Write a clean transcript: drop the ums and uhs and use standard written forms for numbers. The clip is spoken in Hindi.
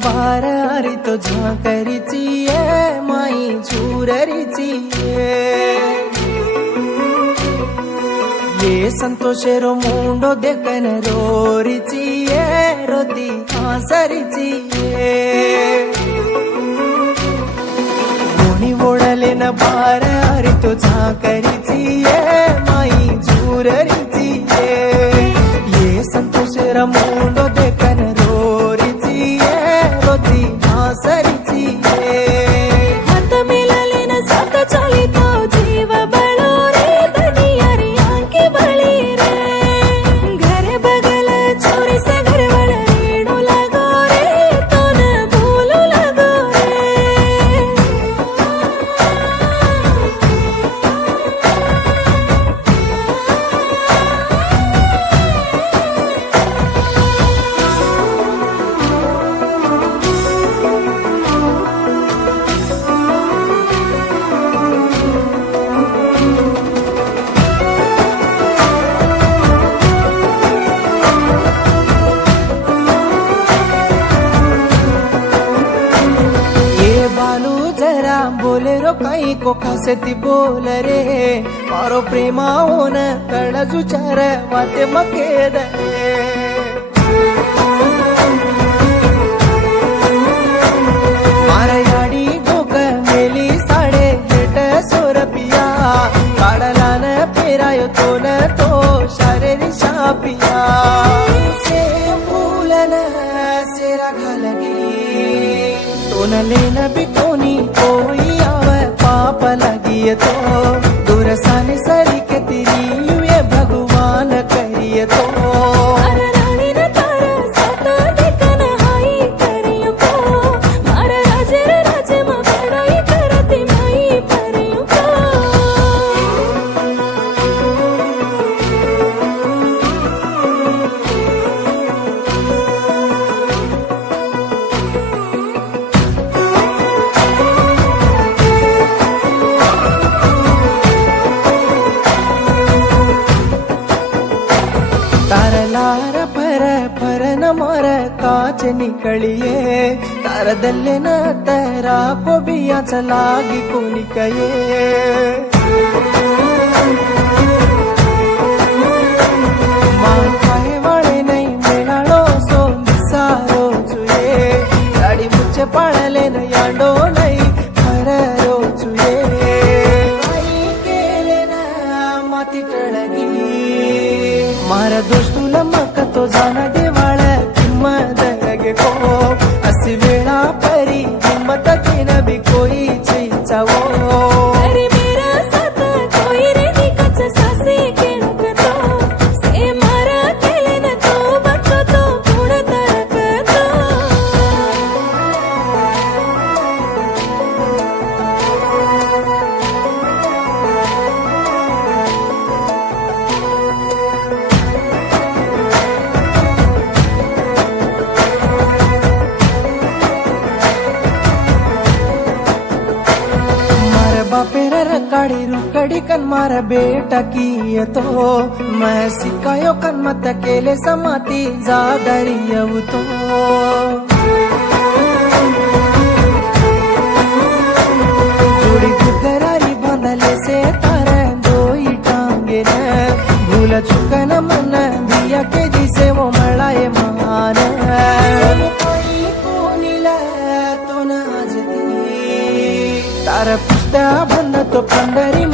बार आरी तो झांकरीची माई झूररीची ये संतोषेरो मुंडो देखन रोरीची रोती आसरीची मुनी ओढले न बार आरी तो झांकरीची माई झूररीची ये संतोषेरो मुंडो देखन रोरीची रोती आसरीची हात मिळाले न साथ चाली तो जीव बळो रे दुनिया रे आंके बळी रे घर बगल चोरी से घर वाला रेडू लगो रे तो न भूलू लगो रे बोलेरो कई को खासेती बोल रे मारो प्रेमा होन कळजू चार वाते मकेद मारा याडी गोक मेली साडे 800 रुपया काढलान पेरायो तो न तो शारेरी शापिया से फूलन सेरा घालगी तो न लेन भी कोणी कोई पाप लगिए तो दुरसानी सरी के तेरी ये भगवान करिए तो रानी न तारा साथ देखन हाई करियो को मारा राजे रे राजे मा बड़ाई करती माई परियो को तारलार पर न मार काच निकलिए तारदल्ले न तरा को बिया चलागी को निकये मां खाए वाले नहीं मेलाड़ो सो सारो चुए गाड़ी मुझे पड़ले न याडो नहीं खरो चुए आई केले न माती टळगी मारा दोस्तूला मक तो जाना देवाळ किंमत लगे को असी वेळा परी हिम्मत की न भी कोई चिंचावो अरे मेरा साथ कोई रे निकच सासे के तो से मारा केले न तो बच्चो तो गुण तरक तो बापेर रकाड़ी रुकड़ी कन मार बेटा की तो मैं सिकायो कन मत केले समाती जादरियव तो जोड़ी गुगरारी बंधले से तारे दोई टांगे न भूल चुकन मन दिया के जिसे वो मलाए मान तार पुस्ता बंद तो पंडरी